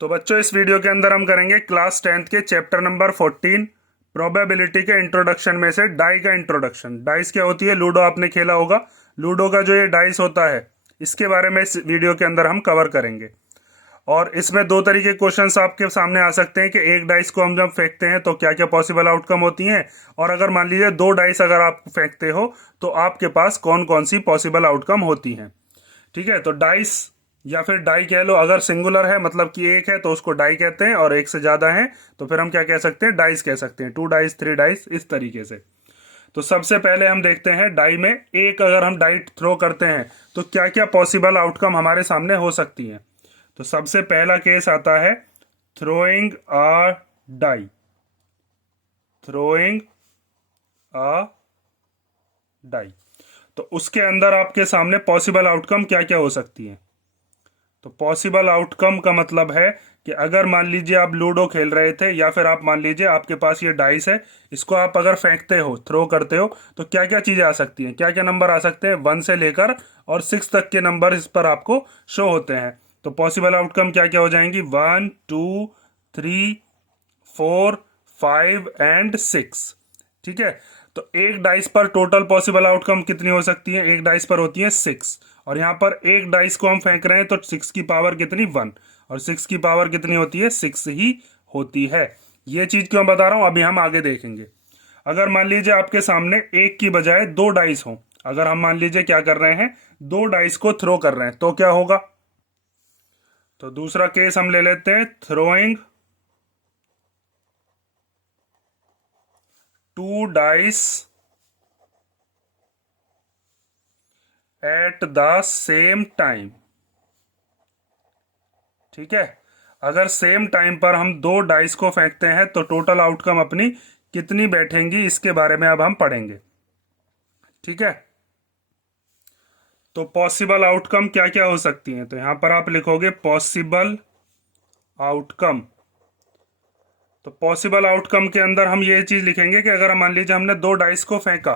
तो बच्चों इस वीडियो के अंदर हम करेंगे क्लास 10th के चैप्टर नंबर 14 प्रोबेबिलिटी के इंट्रोडक्शन में से डाई का इंट्रोडक्शन। डाइस क्या होती है? लूडो आपने खेला होगा। लूडो का जो ये डाइस होता है इसके बारे में इस वीडियो के अंदर हम कवर करेंगे। और इसमें दो तरीके क्वेश्चंस आपके सामने आ सकते हैं कि एक डाइस को हम जब फेंकते हैं तो क्या क्या पॉसिबल आउटकम होती हैं, और अगर मान लीजिए दो डाइस अगर आप फेंकते हो तो आपके पास कौन कौन सी पॉसिबल आउटकम होती हैं। ठीक है, तो डाइस या फिर डाई कह लो, अगर सिंगुलर है मतलब कि एक है तो उसको डाई कहते हैं, और एक से ज्यादा है तो फिर हम क्या कह सकते हैं? डाइस कह सकते हैं। 2 डाइस, 3 डाइस, इस तरीके से। तो सबसे पहले हम देखते हैं डाई में एक अगर हम डाई थ्रो करते हैं तो क्या क्या पॉसिबल आउटकम हमारे सामने हो सकती हैं। तो सबसे पहला केस आता है throwing a die. Throwing a die, तो उसके अंदर आपके सामने पॉसिबल आउटकम क्या क्या हो सकती है। तो पॉसिबल आउटकम का मतलब है कि अगर मान लीजिए आप लूडो खेल रहे थे, या फिर आप मान लीजिए आपके पास ये डाइस है, इसको आप अगर फेंकते हो, थ्रो करते हो, तो क्या क्या चीजें आ सकती हैं, क्या क्या नंबर आ सकते हैं। 1 से लेकर और 6 तक के नंबर इस पर आपको शो होते हैं। तो पॉसिबल आउटकम क्या क्या हो जाएंगी? 1, 2, 3, 4, 5 एंड 6। ठीक है, तो एक डाइस पर टोटल पॉसिबल आउटकम कितनी हो सकती है? एक डाइस पर होती है 6, और यहाँ पर एक डाइस को हम फेंक रहे हैं तो 6 की पावर कितनी? 1, और 6 की पावर कितनी होती है? 6 ही होती है। ये चीज क्यों बता रहा हूं अभी हम आगे देखेंगे। अगर मान लीजिए आपके सामने एक की बजाय दो डाइस हो, अगर हम मान लीजिए क्या कर रहे हैं, दो डाइस को थ्रो कर रहे हैं, तो क्या होगा? तो दूसरा केस हम ले लेते हैं, throwing 2 dice eight the same time. ठीक है, अगर सेम टाइम पर हम दो डाइस को फेंकते हैं तो टोटल आउटकम अपनी कितनी बैठेंगी, इसके बारे में अब हम पढ़ेंगे। ठीक है, तो पॉसिबल आउटकम क्या क्या हो सकती हैं, तो यहां पर आप लिखोगे पॉसिबल आउटकम। तो पॉसिबल आउटकम के अंदर हम ये चीज लिखेंगे कि अगर मान लीजिए हमने दो डाइस को फेंका,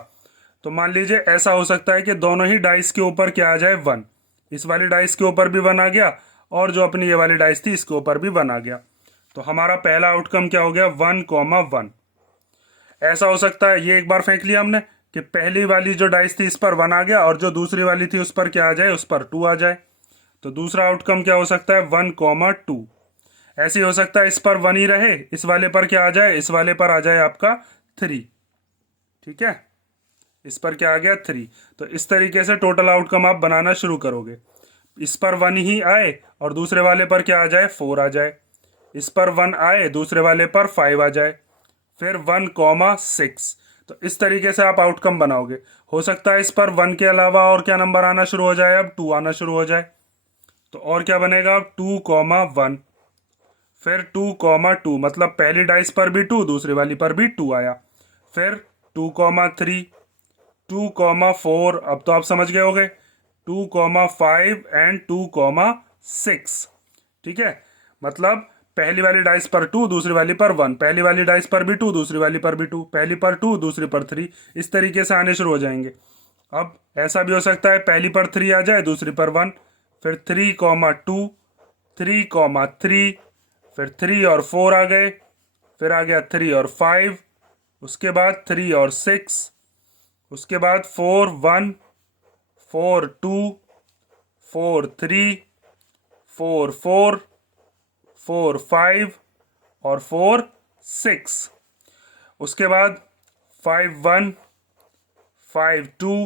तो मान लीजिए ऐसा हो सकता है कि दोनों ही डाइस के ऊपर क्या आ जाए? 1। इस वाली डाइस के ऊपर भी 1 आ गया, और जो अपनी ये वाली डाइस थी इसके ऊपर भी 1 आ गया। तो हमारा पहला आउटकम क्या हो गया? 1, 1। ऐसा हो सकता है, ये एक बार फेंक लिया हमने, कि पहली वाली जो डाइस थी इस पर 1 आ गया, और जो दूसरी वाली थी उस पर क्या आ जाए? उस पर 2 आ जाए। तो दूसरा आउटकम क्या हो सकता है? 1, 2। ऐसे ही हो सकता है इस पर 1 ही रहे, इस वाले पर क्या आ जाए? इस वाले पर आ जाए आपका 3। ठीक है, इस पर क्या आ गया? 3। तो इस तरीके से टोटल आउटकम आप बनाना शुरू करोगे। इस पर 1 ही आए और दूसरे वाले पर क्या आ जाए? 4 आ जाए। इस पर 1 आए, दूसरे वाले पर 5 आ जाए। फिर 1, 6। तो इस तरीके से आप आउटकम बनाओगे। हो सकता है इस पर 1 के अलावा और क्या नंबर आना शुरू हो जाए? अब 2 आना शुरू हो जाए। तो और क्या बनेगा? अब 2, 1। फिर 2, 2, मतलब पहली डाइस पर भी 2, दूसरी वाली पर भी 2 आया। फिर 2, 3, 2, 4। अब तो आप समझ गए होगे। 2, 5 एंड 2, 6। ठीक है, मतलब पहली वाली डाइस पर 2, दूसरी वाली पर 1, पहली वाली डाइस पर भी 2, दूसरी वाली पर भी 2, पहली पर 2, दूसरी पर 3, इस तरीके से आने शुरू हो जाएंगे। अब ऐसा भी हो सकता है पहली पर 3 आ जाए, दूसरी पर 1। फिर 3, 2, 3, 3, फिर 3 और 4 आ गए। फिर आ गया 3 और 5, उसके बाद 3 और 6, उसके बाद 4, 1, 4, 2, 4, 3, 4, 4, 4, 5 और 4, 6। उसके बाद 5, 1, 5, 2,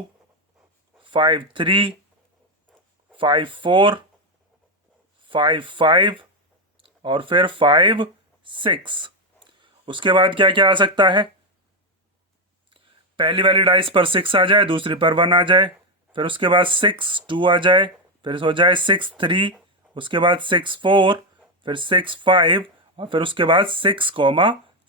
5, 3, 5, 4, 5, 5 और फिर 5, 6। उसके बाद क्या क्या आ सकता है? पहली वाली डाइस पर 6 आ जाए, दूसरी पर 1 आ जाए। फिर उसके बाद 6, 2 आ जाए, फिर हो जाए 6, 3, उसके बाद 6, 4, फिर 6, 5 और फिर उसके बाद 6,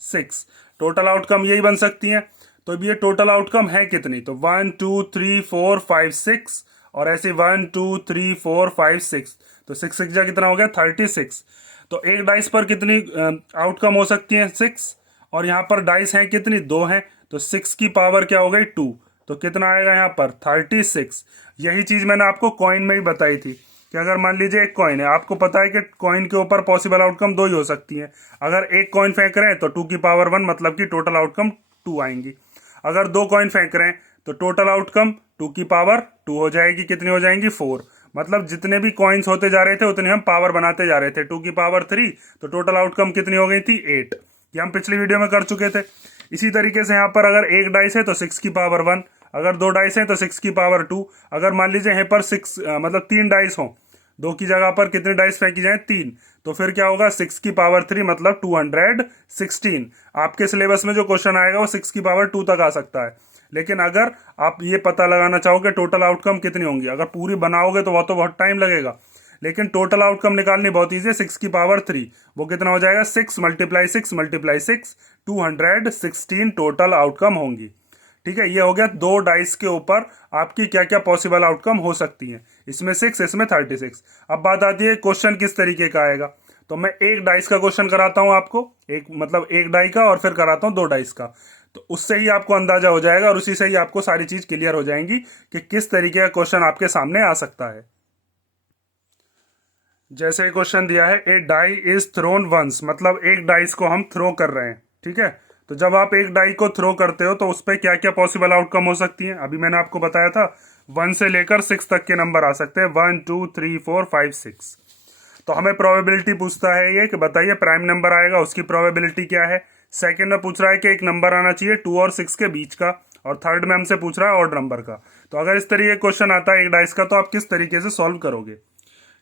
6। टोटल आउटकम यही बन सकती हैं। तो अब ये टोटल आउटकम है कितनी? तो 1, 2, 3, 4, 5, 6, और ऐसे 1, 2, 3, 4, 5, 6। तो 6 जा कितना हो गया? 36। तो एक डाइस पर कितनी आउटकम हो सकती है? 6। और यहाँ पर डाइस हैं कितनी? 2 हैं। तो 6 की पावर क्या हो गई? 2। तो कितना आएगा यहाँ पर? 36। यही चीज मैंने आपको कॉइन में ही बताई थी कि कि अगर मान लीजिए एक कॉइन है, आपको पता है कि कॉइन के ऊपर पॉसिबल आउटकम 2 ही हो सकती हैं। अगर एक कॉइन फेंक रहे हैं तो 2 की पावर 1, मतलब कि टोटल आउटकम 2 आएंगी। अगर 2 कॉइन फेंक रहे हैं तो टोटल आउटकम 2 की पावर 2 हो जाएगी। कितनी हो जाएंगी? 4। मतलब जितने भी कॉइन्स होते जा रहे थे उतने हम पावर बनाते जा रहे थे। 2 की पावर 3, तो टोटल आउटकम कितनी हो गई थी? 8। ये हम पिछली वीडियो में कर चुके थे। इसी तरीके से यहाँ पर अगर एक डाइस है तो 6 की पावर 1, अगर 2 डाइस है तो 6 की पावर 2। अगर मान लीजिए यहाँ पर 6 मतलब 3 डाइस हो, 2 की जगह पर कितने डाइस फेंकी जाए? 3, तो फिर क्या होगा? 6 की पावर 3 मतलब 216। आपके सिलेबस में जो क्वेश्चन आएगा वो 6 की पावर 2 तक आ सकता है। लेकिन अगर आप ये पता लगाना चाहोगे टोटल आउटकम कितनी होंगी, अगर पूरी बनाओगे तो बहुत टाइम लगेगा। लेकिन टोटल आउटकम निकालनी बहुत ईजी है। 6 की पावर 3 वो कितना हो जाएगा? 6 मल्टीप्लाई 6 मल्टीप्लाई 6, 216 टोटल आउटकम होंगी। ठीक है, ये हो गया 2 डाइस के ऊपर आपकी क्या क्या पॉसिबल आउटकम हो सकती हैं। इसमें 6, इसमें 36। अब बात आती है क्वेश्चन किस तरीके का आएगा। तो मैं एक डाइस का क्वेश्चन कराता हूं आपको, एक डाई का, और फिर कराता हूं 2 डाइस का। तो उससे ही आपको अंदाजा हो जाएगा और उसी से ही आपको सारी चीज क्लियर हो जाएंगी कि किस तरीके का क्वेश्चन आपके सामने आ सकता है। जैसे क्वेश्चन दिया है, ए डाई इज थ्रोन वंस, मतलब एक डाइस को हम थ्रो कर रहे हैं। ठीक है, तो जब आप एक डाई को थ्रो करते हो तो उस पर क्या क्या पॉसिबल आउटकम हो सकती है। अभी मैंने आपको बताया था 1 से लेकर 6 तक के नंबर आ सकते हैं। 1 2 3 4 5 6। तो हमें प्रोबेबिलिटी पूछता है ये कि बताइए प्राइम नंबर आएगा उसकी प्रोबेबिलिटी क्या है। सेकंड में पूछ रहा है कि एक नंबर आना चाहिए 2 और 6 के बीच का, और थर्ड में हमसे पूछ रहा है ऑड नंबर का। तो अगर इस तरीके क्वेश्चन आता है एक डाइस का, तो आप किस तरीके से सॉल्व करोगे।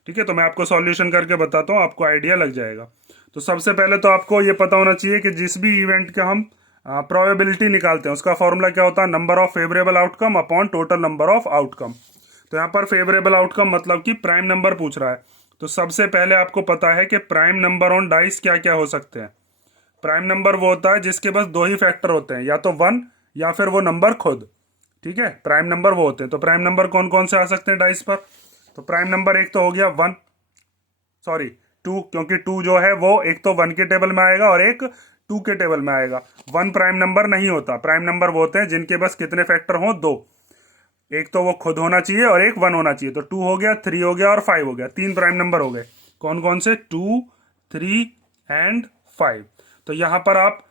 ठीक है, तो मैं आपको सॉल्यूशन करके बताता हूँ, आपको आइडिया लग जाएगा। तो सबसे पहले तो आपको ये पता होना चाहिए कि जिस भी इवेंट का हम प्रोबेबिलिटी निकालते हैं उसका फॉर्मूला क्या होता है? Number of favourable outcome upon total number of outcome. तो यहाँ पर फेवरेबल आउटकम मतलब कि प्राइम नंबर पूछ रहा है। तो सबसे पहले आपको पता है कि प्राइम नंबर ऑन डाइस क्या क्या हो सकते हैं। प्राइम नंबर वो होता है जिसके पास 2 ही फैक्टर होते हैं, या तो 1 या फिर वो नंबर खुद। ठीक है, प्राइम नंबर वो होते हैं। तो प्राइम नंबर कौन कौन से आ सकते हैं डाइस पर? तो प्राइम नंबर एक तो हो गया 2, क्योंकि 2 जो है वो एक तो 1 के टेबल में आएगा और एक 2 के टेबल में आएगा। 1 प्राइम नंबर नहीं होता। प्राइम नंबर वो होते हैं जिनके पास कितने फैक्टर हो? 2। एक तो वो खुद होना चाहिए और एक 1 होना चाहिए। तो 2 हो गया, 3 हो गया और 5 हो गया। 3 प्राइम नंबर हो गए। कौन कौन से? 2, 3 एंड 5। तो यहां पर आप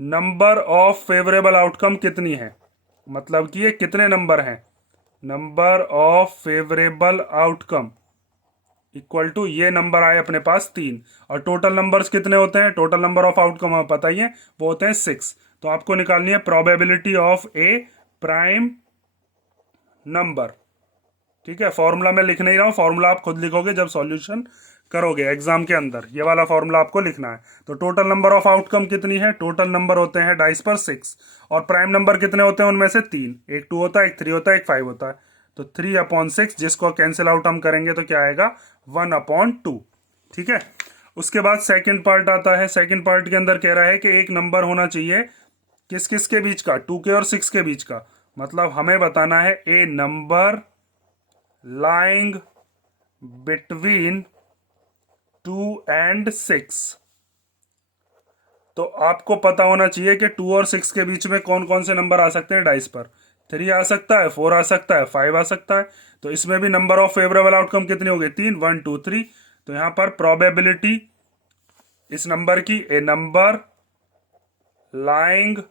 नंबर ऑफ फेवरेबल आउटकम कितनी है, मतलब कि ये कितने नंबर हैं, number of favourable outcome equal to ये नंबर आए अपने पास 3। और टोटल नंबर्स कितने होते हैं? टोटल नंबर ऑफ आउटकम हमें पता ही है, वो होते हैं 6। तो आपको निकालनी है probability of A prime number. ठीक है, फॉर्मूला मैं लिख नहीं रहा हूं, फॉर्मूला आप खुद लिखोगे जब सॉल्यूशन करोगे एग्जाम के अंदर। ये वाला फॉर्मूला आपको लिखना है। तो टोटल नंबर ऑफ आउटकम कितनी है? टोटल नंबर होते हैं डाइस पर 6, और प्राइम नंबर कितने होते हैं उनमें से? 3। एक 2 होता है, एक 3 होता है, एक 5 होता है। तो 3/6, जिसको कैंसिल आउट हम करेंगे तो क्या आएगा? 1/2। ठीक है, उसके बाद सेकेंड पार्ट आता है। सेकेंड पार्ट के अंदर कह रहा है कि एक नंबर होना चाहिए किस किस के बीच का? 2 के और 6 के बीच का। मतलब हमें बताना है ए नंबर लाइंग बिटवीन 2 एंड 6। तो आपको पता होना चाहिए कि 2 और 6 के बीच में कौन कौन से नंबर आ सकते हैं डाइस पर। 3 आ सकता है, 4 आ सकता है, 5 आ सकता है। तो इसमें भी नंबर ऑफ फेवरेबल आउटकम कितनी हो गई? 3, 1 2 3। तो यहां पर प्रोबेबिलिटी इस नंबर की, ए नंबर लाइंग,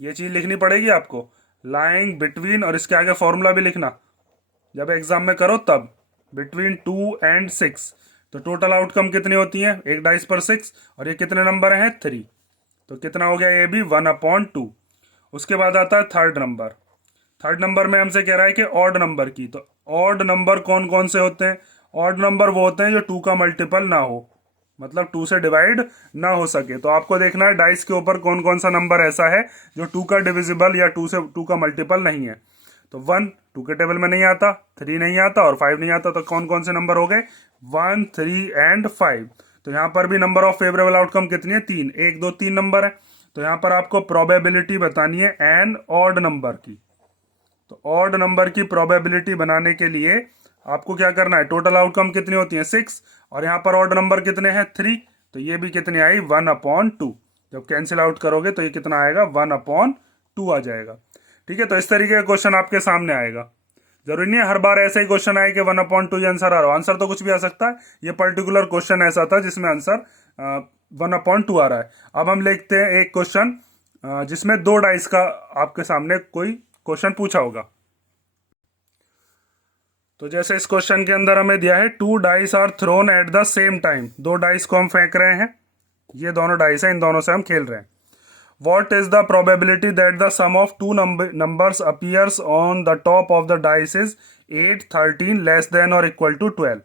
ये चीज लिखनी पड़ेगी आपको, लाइंग बिटवीन, और इसके आगे फॉर्मूला भी लिखना जब एग्जाम में करो तब, बिटवीन 2 एंड 6। तो टोटल आउटकम कितनी होती है एक डाइस पर? 6। और ये कितने नंबर हैं? 3। तो कितना हो गया? ये भी 1/2। उसके बाद आता है थर्ड नंबर। थर्ड नंबर में हमसे कह रहा है कि ऑड नंबर की। तो ऑड नंबर कौन कौन से होते हैं? ऑड नंबर वो होते हैं जो 2 का मल्टीपल ना हो, मतलब 2 से डिवाइड ना हो सके। तो आपको देखना है डाइस के ऊपर कौन कौन सा नंबर ऐसा है जो 2 का डिविजिबल या 2 का मल्टीपल नहीं है। तो 1 2 के टेबल में नहीं आता, 3 नहीं आता और 5 नहीं आता। तो कौन कौन से नंबर हो गए? 1 3 एंड 5। तो यहां पर भी नंबर ऑफ फेवरेबल आउटकम कितनी है? 3। 1 2 3 नंबर है। तो यहां पर आपको प्रोबेबिलिटी बतानी है एन ऑड नंबर की। तो ऑड नंबर की प्रोबेबिलिटी बनाने के लिए आपको क्या करना है? टोटल आउटकम कितनी होती है? 6, और यहाँ पर ऑड नंबर कितने हैं? 3। तो ये भी कितनी आई? 1/2। जब कैंसिल आउट करोगे तो ये कितना आएगा? 1/2 आ जाएगा। ठीक है, तो इस तरीके का क्वेश्चन आपके सामने आएगा। जरूरी नहीं है हर बार ऐसा ही क्वेश्चन आए कि 1/2 ही आंसर आ रहा हो, आंसर तो कुछ भी आ सकता है। ये पर्टिकुलर क्वेश्चन ऐसा था जिसमें आंसर 1/2 आ रहा है। अब हम लिखते हैं एक क्वेश्चन जिसमें 2 डाइस का आपके सामने कोई क्वेश्चन पूछा होगा। तो जैसे इस क्वेश्चन के अंदर हमें दिया है 2 dice are thrown at the same time, 2 dice को हम फेंक रहे हैं, ये दोनों डाइस हैं, इन दोनों से हम खेल रहे हैं। What is the probability that the sum of two numbers appears on the top of the dice is 8, 13 less than or equal to 12?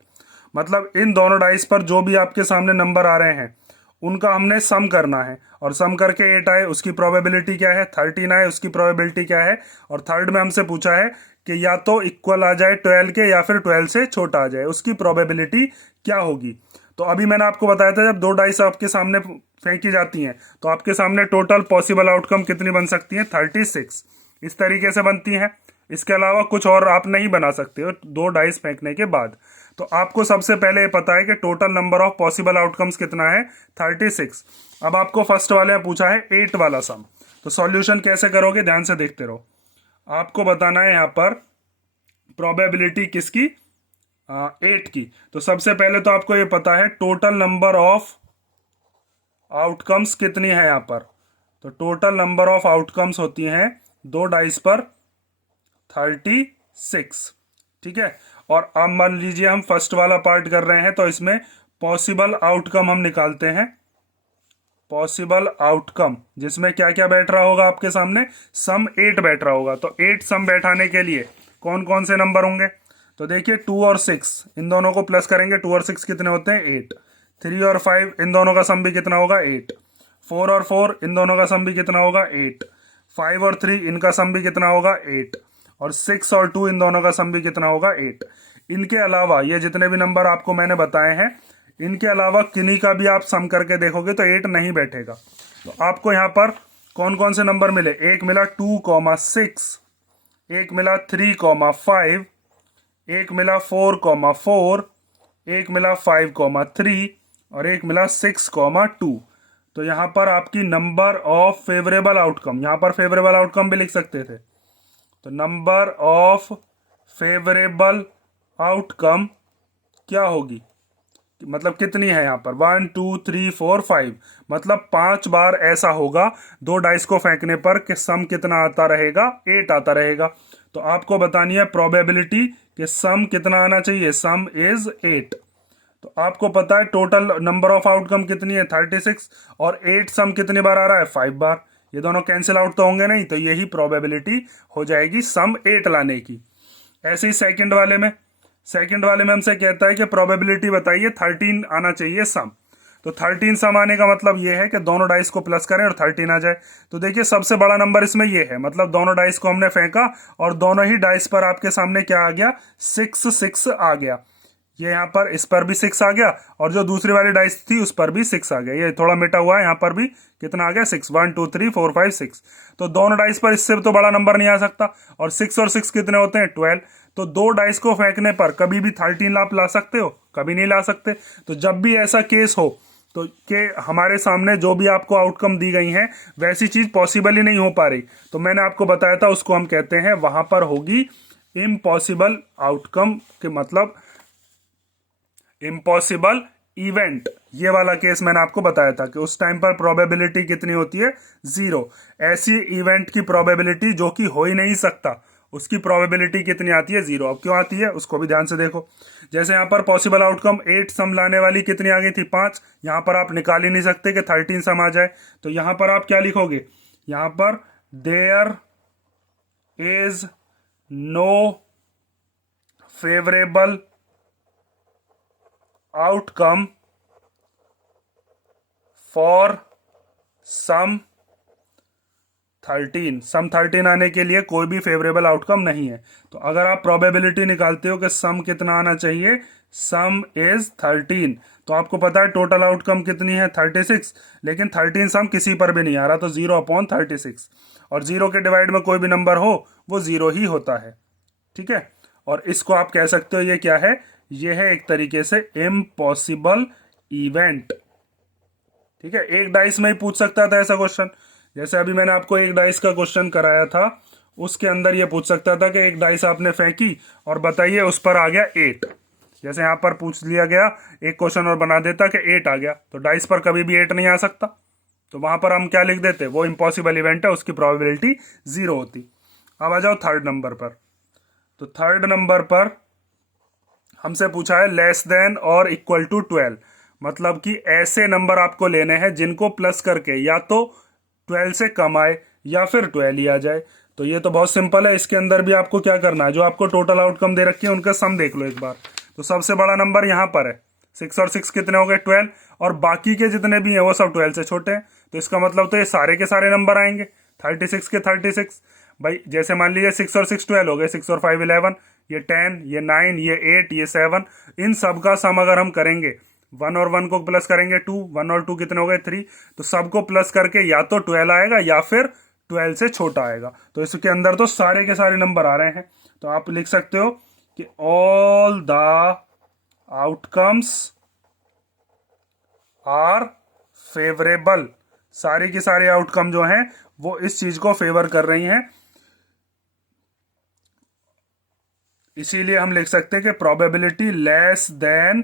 मतलब इन दोनों डाइस पर जो भी आपके सामने नंबर आ रहे हैं उनका हमने सम करना है, और सम करके 8 आए उसकी प्रोबेबिलिटी क्या है, 13 आए उसकी प्रोबेबिलिटी क्या है, और थर्ड में हमसे पूछा है कि या तो इक्वल आ जाए 12 के या फिर 12 से छोटा आ जाए, उसकी प्रोबेबिलिटी क्या होगी। तो अभी मैंने आपको बताया था जब 2 डाइस आपके सामने फेंकी जाती हैं तो आपके सामने टोटल पॉसिबल आउटकम कितनी बन सकती है, 36। इस तरीके से बनती हैं, इसके अलावा कुछ और आप नहीं बना सकते हो 2 डाइस फेंकने के बाद। तो आपको सबसे पहले ये पता है कि total number of possible outcomes कितना है, 36। अब आपको फर्स्ट वाले में पूछा है 8 वाला सम, तो सॉल्यूशन कैसे करोगे ध्यान से देखते रहो। आपको बताना है यहाँ पर प्रोबेबिलिटी किसकी, 8 की। तो सबसे पहले तो आपको ये पता है टोटल नंबर ऑफ आउटकम्स कितनी है यहाँ पर, तो टोटल नंबर ऑफ आउटकम्स होती हैं 2 डाइस पर 36, ठीक है। और अब मान लीजिए हम फर्स्ट वाला पार्ट कर रहे हैं तो इसमें पॉसिबल आउटकम हम निकालते हैं, पॉसिबल आउटकम जिसमें क्या क्या बैठ रहा होगा आपके सामने, सम 8 बैठ रहा होगा। तो 8 सम बैठाने के लिए कौन कौन से नंबर होंगे, तो देखिए 2 और 6 इन दोनों को प्लस करेंगे, 2 और 6 कितने होते हैं 8, 3 और 5 इन दोनों का सम भी कितना होगा 8, 4 और 4 इन दोनों का सम भी कितना होगा 8, 5 और 3 इनका सम भी कितना होगा 8, और 6 और 2 इन दोनों का सम भी कितना होगा 8। इनके अलावा ये जितने भी नंबर आपको मैंने बताए हैं इनके अलावा किन्हीं का भी आप सम करके देखोगे तो 8 नहीं बैठेगा। तो आपको यहाँ पर कौन कौन से नंबर मिले, एक मिला 2,6, एक मिला 3,5, एक मिला 4,4, एक मिला 5,3 और एक मिला 6,2। तो यहाँ पर आपकी नंबर ऑफ फेवरेबल आउटकम, यहाँ पर फेवरेबल आउटकम भी लिख सकते थे, तो नंबर ऑफ फेवरेबल आउटकम क्या होगी, मतलब कितनी है यहाँ पर 1 2 3 4 5, मतलब 5 बार ऐसा होगा 2 डाइस को फेंकने पर कि सम कितना आता रहेगा, 8 आता रहेगा। तो आपको बतानी है प्रोबेबिलिटी कि सम कितना आना चाहिए, सम इज 8। तो आपको पता है टोटल नंबर ऑफ आउटकम कितनी है 36, और 8 सम कितनी बार आ रहा है 5 बार, ये दोनों कैंसिल आउट तो होंगे नहीं, तो यही प्रोबेबिलिटी हो जाएगी सम 8 लाने की। ऐसे ही सेकंड वाले में हमसे कहता है कि प्रोबेबिलिटी बताइए 13 आना चाहिए सम। तो 13 सम आने का मतलब ये है कि दोनों डाइस को प्लस करें और 13 आ जाए। तो देखिए सबसे बड़ा नंबर इसमें ये है, मतलब दोनों डाइस को हमने फेंका और दोनों ही डाइस पर आपके सामने क्या आ गया, 6 आ गया। ये यहाँ पर इस पर भी 6 आ गया और जो दूसरी वाली डाइस थी उस पर भी 6 आ गया, ये थोड़ा मिटा हुआ है, यहाँ पर भी कितना आ गया 6, 1 2 3 4 5 6। तो दोनों डाइस पर इससे तो बड़ा नंबर नहीं आ सकता, और 6 और 6 कितने होते हैं 12। तो 2 डाइस को फेंकने पर कभी भी 13 आप ला सकते हो, कभी नहीं ला सकते। तो जब भी ऐसा केस हो तो कि हमारे सामने जो भी आपको आउटकम दी गई हैं वैसी चीज पॉसिबल ही नहीं हो पा रही, तो मैंने आपको बताया था उसको हम कहते हैं वहां पर होगी इम्पॉसिबल आउटकम, के मतलब इम्पॉसिबल इवेंट। ये वाला केस मैंने आपको बताया था कि उस टाइम पर प्रोबेबिलिटी कितनी होती है 0। ऐसी इवेंट की प्रोबेबिलिटी जो कि हो ही नहीं सकता उसकी प्रोबेबिलिटी कितनी आती है 0। अब क्यों आती है उसको भी ध्यान से देखो। जैसे यहाँ पर पॉसिबल आउटकम 8 सम लाने वाली कितनी आ गई थी 5, यहाँ पर आप निकाल ही नहीं सकते कि 13 सम आ जाए। तो यहाँ पर आप क्या लिखोगे, यहाँ पर there is no favourable outcome for sum 13। Sum 13 आने के लिए कोई भी फेवरेबल आउटकम नहीं है। तो अगर आप प्रोबेबिलिटी निकालते हो कि सम कितना आना चाहिए, सम इज 13, तो आपको पता है टोटल आउटकम कितनी है 36, लेकिन 13 सम किसी पर भी नहीं आ रहा, तो 0/36, और 0 के डिवाइड में कोई भी नंबर हो वो 0 ही होता है, ठीक है। और इसको आप कह सकते हो ये क्या है, ये है एक तरीके से इम्पॉसिबल इवेंट, ठीक है। एक डाइस में ही पूछ सकता था ऐसा क्वेश्चन, जैसे अभी मैंने आपको एक डाइस का क्वेश्चन कराया था उसके अंदर ये पूछ सकता था कि एक डाइस आपने फेंकी और बताइए उस पर आ गया 8। जैसे यहाँ पर पूछ लिया गया, एक क्वेश्चन और बना देता कि 8 आ गया, तो डाइस पर कभी भी 8 नहीं आ सकता, तो वहां पर हम क्या लिख देते, वो इम्पॉसिबल इवेंट है, उसकी प्रोबेबिलिटी 0 होती। अब आ जाओ थर्ड नंबर पर। तो थर्ड नंबर पर हमसे पूछा है लेस देन और इक्वल टू 12, मतलब कि ऐसे नंबर आपको लेने हैं जिनको प्लस करके या तो 12 से कम आए या फिर 12 ही आ जाए। तो ये तो बहुत सिंपल है, इसके अंदर भी आपको क्या करना है, जो आपको टोटल आउटकम दे रखी है उनका सम देख लो एक बार। तो सबसे बड़ा नंबर यहाँ पर है 6 और 6 कितने हो गए 12, और बाकी के जितने भी हैं वो सब 12 से छोटे हैं। तो इसका मतलब तो ये सारे के सारे नंबर आएंगे 36 के 36। भाई जैसे मान लीजिए 6 और 6 12 हो गए, 6 और 5 11, ये 10, ये 9, ये 8, ये 7, इन सब का सम अगर हम करेंगे, 1 और 1 को प्लस करेंगे 2, 1 और 2 कितने हो गए 3, तो सबको प्लस करके या तो 12 आएगा या फिर 12 से छोटा आएगा। तो इसके अंदर तो सारे के सारे नंबर आ रहे हैं। तो आप लिख सकते हो कि all the outcomes are favourable, सारी की सारी आउटकम जो हैं वो इस चीज को फेवर कर रही हैं। इसीलिए हम लिख सकते हैं कि प्रोबेबिलिटी लेस देन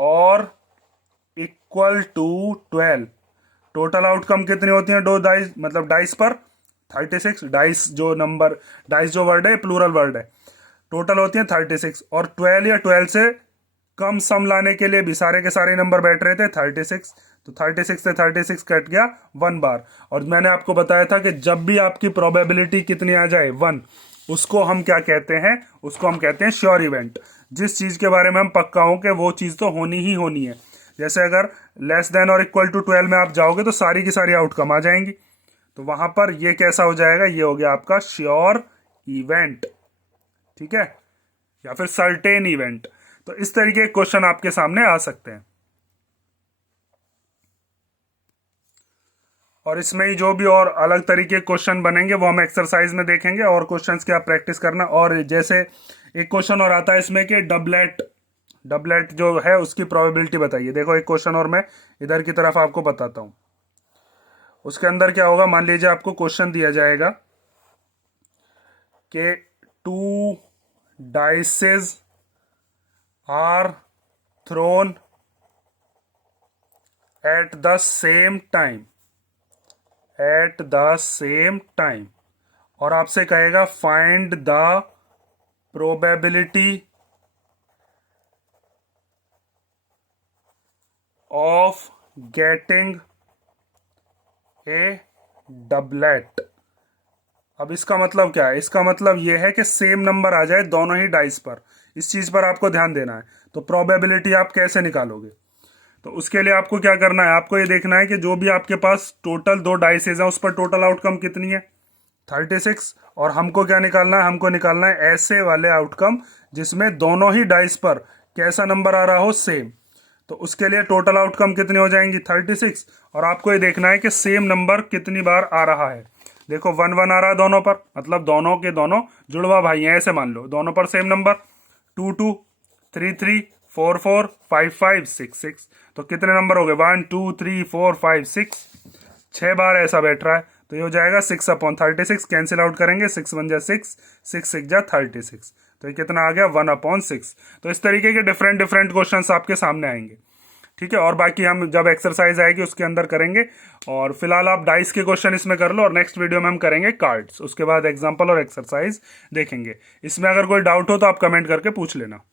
और इक्वल टू 12। टोटल आउटकम कितनी होती है दो डाइस, मतलब डाइस पर 36, डाइस जो नंबर, डाइस जो वर्ड है प्लूरल वर्ड है, टोटल होती है 36, और 12 या 12 से कम सम लाने के लिए भी सारे के सारे नंबर बैठ रहे थे 36। तो 36 से 36 कट गया 1 बार। और मैंने आपको बताया था कि जब भी आपकी प्रोबेबिलिटी कितनी आ जाए 1, उसको हम क्या कहते हैं, उसको हम कहते हैं श्योर इवेंट। जिस चीज के बारे में हम पक्का हो कि वो चीज तो होनी ही होनी है। जैसे अगर लेस देन और इक्वल टू 12 में आप जाओगे तो सारी की सारी आउटकम आ जाएंगी, तो वहां पर ये कैसा हो जाएगा, ये हो गया आपका श्योर इवेंट, ठीक है, या फिर सर्टेन इवेंट। तो इस तरीके के क्वेश्चन आपके सामने आ सकते हैं। और इसमें ही जो भी और अलग तरीके के क्वेश्चन बनेंगे वो हम एक्सरसाइज में देखेंगे, और क्वेश्चंस की आप प्रैक्टिस करना। और जैसे एक क्वेश्चन और आता है इसमें कि डबलेट जो है उसकी प्रोबेबिलिटी बताइए। देखो एक क्वेश्चन और मैं इधर की तरफ आपको बताता हूं। उसके अंदर क्या होगा, मान लीजिए आपको क्वेश्चन दिया जाएगा कि 2 dices are thrown at the same time, और आपसे कहेगा find the probability of getting a doublet. अब इसका मतलब क्या है, इसका मतलब यह है कि सेम नंबर आ जाए दोनों ही डाइस पर। इस चीज पर आपको ध्यान देना है। तो प्रोबेबिलिटी आप कैसे निकालोगे, तो उसके लिए आपको क्या करना है, आपको ये देखना है कि जो भी आपके पास टोटल 2 डाइसेज हैं उस पर टोटल आउटकम कितनी है 36, और हमको क्या निकालना है, हमको निकालना है ऐसे वाले आउटकम जिसमें दोनों ही डाइस पर कैसा नंबर आ रहा हो सेम। तो उसके लिए टोटल आउटकम कितनी हो जाएंगी 36, और आपको ये देखना है कि सेम नंबर कितनी बार आ रहा है। देखो 1 1 आ रहा है दोनों पर, मतलब दोनों के दोनों जुड़वा भाई हैं, ऐसे मान लो दोनों पर सेम नंबर। 2 2, 3 3, 4 4, 5 5, 6 6, तो कितने नंबर हो गए 1 2 3 4 5 6, 6 बार ऐसा बैठ रहा है। तो ये हो जाएगा 6/36, कैंसिल आउट करेंगे 6 1 जा 6, 6 6 जा 36, तो ये कितना आ गया 1/6। तो इस तरीके के डिफरेंट डिफरेंट क्वेश्चंस आपके सामने आएंगे, ठीक है। और बाकी हम जब एक्सरसाइज आएगी उसके अंदर करेंगे। और फिलहाल आप डाइस के क्वेश्चन इसमें कर लो, और नेक्स्ट वीडियो में हम करेंगे कार्ड्स, उसके बाद एग्जांपल और एक्सरसाइज देखेंगे। इसमें अगर कोई डाउट हो तो आप कमेंट करके पूछ लेना।